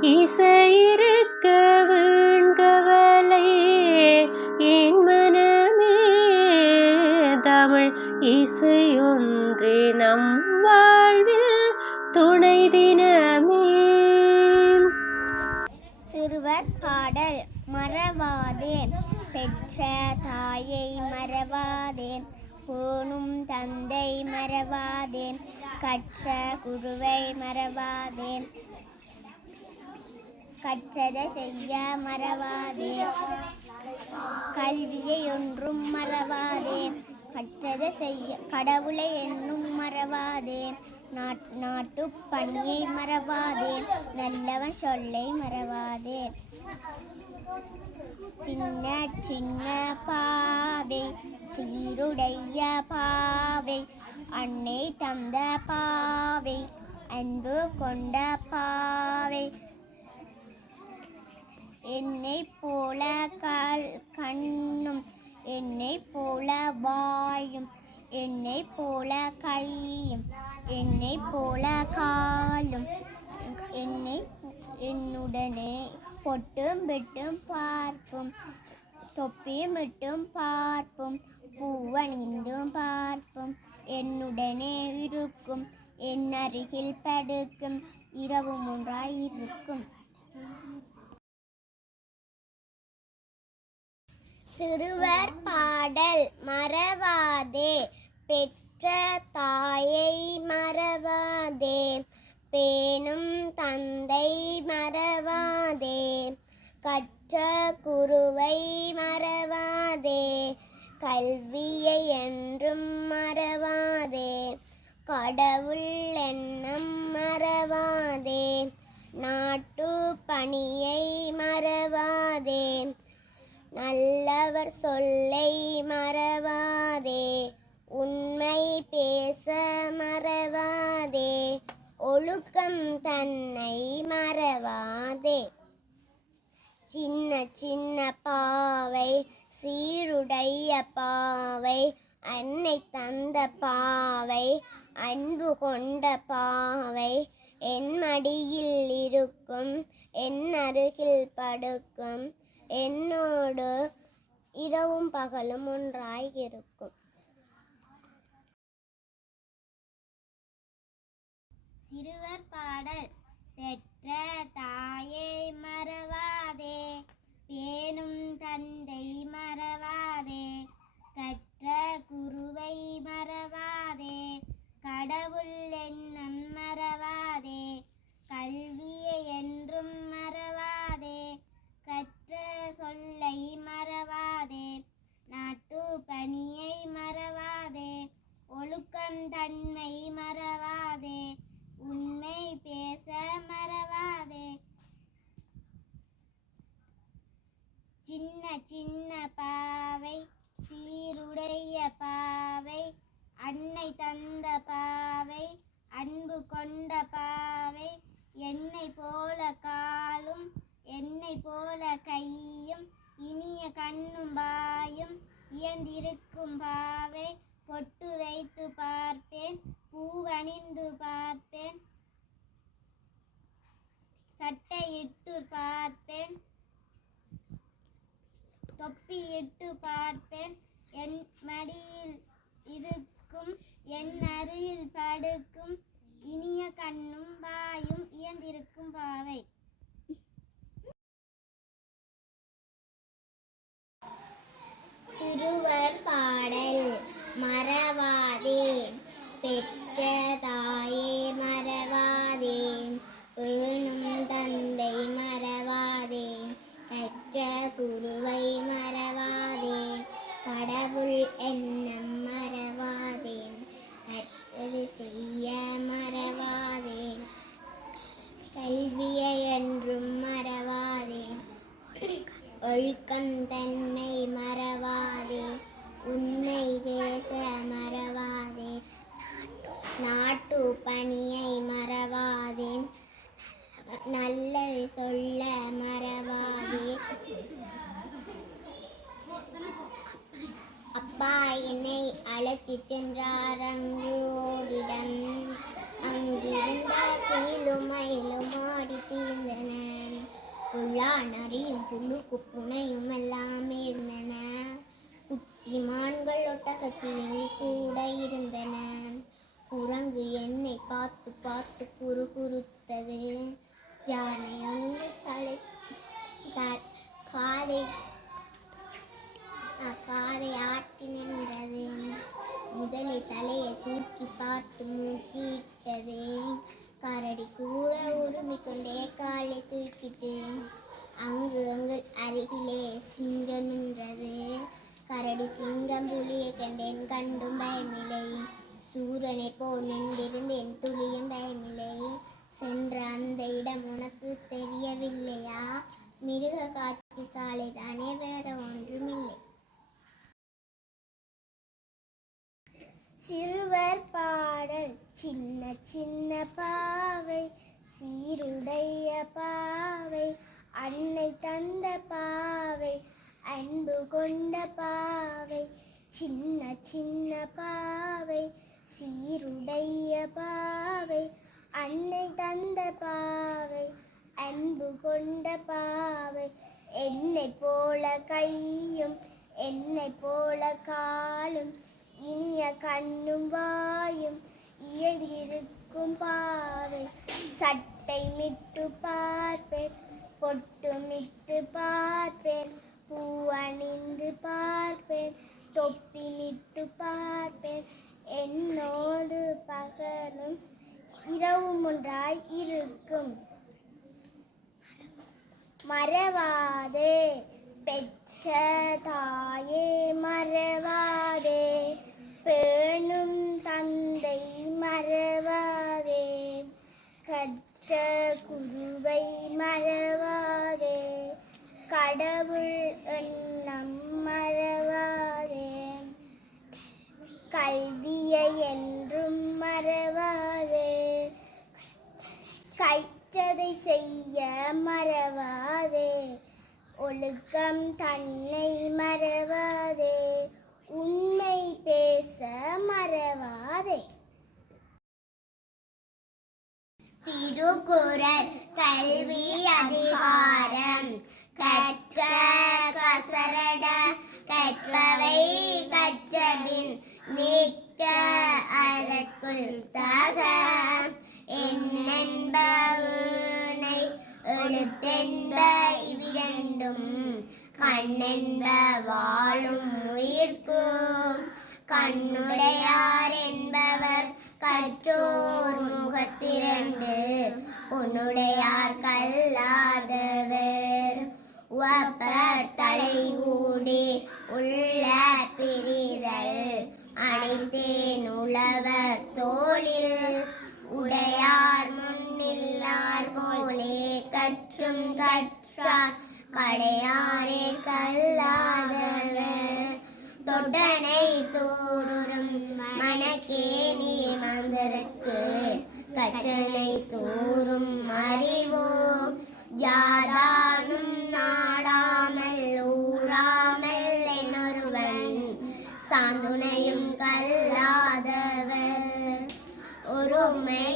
இசையிருக்க வீண்கவலை என் மனமே. தமிழ் இசையொன்றே நம் வாழ்வில் துணை தினமே. சிறுவர் பாடல் மறவாதே. பெற்ற தாயை மறவாதே. போனும் தந்தை மறவாதே. கற்ற குருவை மறவாதே. கற்றதை செய்ய மறவாதே. கல்வியை ஒன்றும் மறவாதே. கற்றதை செய்ய கடவுளை என்னும் மறவாதே. நாட் பணியை மறவாதே. நல்லவன் சொல்லை மறவாதே. சின்ன சின்ன பாவை சீருடைய பாவை அன்னை தந்த பாவை அன்பு கொண்ட பாவை என்னை போல கல் கண்ணும் என்னை போல வாயும் என்னை போல கையும் என்னை போல காலும் என்னை என்னுடனே பொட்டும் விட்டும் பார்ப்பும் தொப்பியும் விட்டும் பார்ப்பும் பூவணிந்தும் பார்ப்பும் என்னுடனே இருக்கும் என் அருகில் படுக்கும் இரவு மூன்றாய் இருக்கும். சிறுவர் பாடல் மறவாதே. பெற்ற தாயை மறவாதே. பேணும் தந்தை மறவாதே. கற்ற குருவை மறவாதே. கல்வியை என்றும் மறவாதே. கடவுள் எண்ணம் மறவாதே. நாட்டு பணியை மறவாதே. நல்லவர் சொல்லை மறவாதே உண்மை பேச மறவாதே ஒழுக்கம் தன்னை மறவாதே. சின்ன சின்ன பாவை சீருடைய பாவை அன்னை தந்த பாவை அன்பு கொண்ட பாவை என் மடியில் இருக்கும் என் அருகில் படுக்கும் என்னோடு இரவும் பகலும் ஒன்றாய் இருக்கும் சிறுவர் பாடல். பெற்ற தாயை மறவாதே பேணும் தந்தை மறவாதே கற்ற குருவை உண்மை மறவாதே உண்மை பேச மறவாதே. சின்ன சின்ன பாவை சீருடைய பாவை அன்னை தந்த பாவை அன்பு கொண்ட பாவை என்னை போல காலும் என்னை போல கையும் இனிய கண்ணும் பாயும் இயந்திருக்கும் பாவை பொட்டு வைத்து பார்ப்பேன் பூவணிந்து பார்ப்பேன் சட்டையிட்டு பார்ப்பேன் தொப்பியிட்டு பார்ப்பேன் என் மடியில் இருக்கும் என் அருகில் படுக்கும் இனிய கண்ணும் வாயும் இயந்திருக்கும் பாவை. சிறுவர் அழைத்துச் சென்றார். அங்கு ஓரிடம் அங்கிருந்த குயிலும் மயிலும் ஆடி தீர்ந்தன நரியும் புல்லுக்கு புனையும் எல்லாம் இருந்தன. குட்டி மான்கள் ஒட்டகத்தில் கூட இருந்தன. குரங்கு என்னை பார்த்து பார்த்து குறுகுறுத்தது. ஜானை தலை காதை காதை ஆட்டி நின்றது. முதலை தலையை தூக்கி பார்த்து மூக்கிட்டது கரடி கூட உருமி கொண்டே காலை தூக்கிட்டு அங்கு அங்கு அருகிலே சிங்கம் நின்றது. கரடி சிங்கம் புலியை கண்டேன் கண்டும் பயமில்லை. சூரனை போல் நின்றிருந்தேன் துளியும் பயமில்லை. சென்ற அந்த இடம் உனக்கு தெரியவில்லையா? மிருக காட்சி சாலை தானே வேற ஒன்றுமில்லை. சிறுவர் பாடல். சின்ன சின்ன பாவை. சீருடைய பாவை. அன்னை தந்த பாவை. அன்பு கொண்ட பாவை. சின்ன சின்ன பாவை. சீருடைய பாவை. அன்னை தந்த பாவை. அன்பு கொண்ட பாவை. என்னை போல கையும் என்னை போல காலும் இனிய கண்ணும் வாயும் இயல்கிருக்கும் பாவை சட்டை மிட்டு பார்ப்பேன் பொட்டு மிட்டு பார்ப்பேன் பூ அணிந்து பார்ப்பேன் தொப்பி மிட்டு பார்ப்பேன். என்னோடு பகலும் இரவும் ஒன்றாய் இருக்கும். மறவாதே பெற்ற தாயே மறவாதே. பேணும் தந்தை மறவாதே. கற்ற குருவை மறவாதே. கடவுள் எண்ணம் மறவாதே. கல்வியை என்றும் மறவாதே. கற்றதை செய்ய மறவாதே. ஒழுக்கம் தன்னை மறவாதே. உண்மை பேச மறவாதே. திருக்குறள் கல்வி அதிகாரம். கற்க வேண்டும் கண்ணென்ப வாழும் உயிர்க்கும் கண்ணுடையார் என்பவர் கற்றோர் முகத்திரண்டு உன்னுடையார் கல்லாதவர். உவப்பர் தலைகூடி மனக்கே மந்தருக்கு கற்றனை தூரும் அறிவோ? யாதானும் நாடாமல் ஊராமல் என்னொருவன்? சாந்துணையும் கல்லாதவர். ஒருமை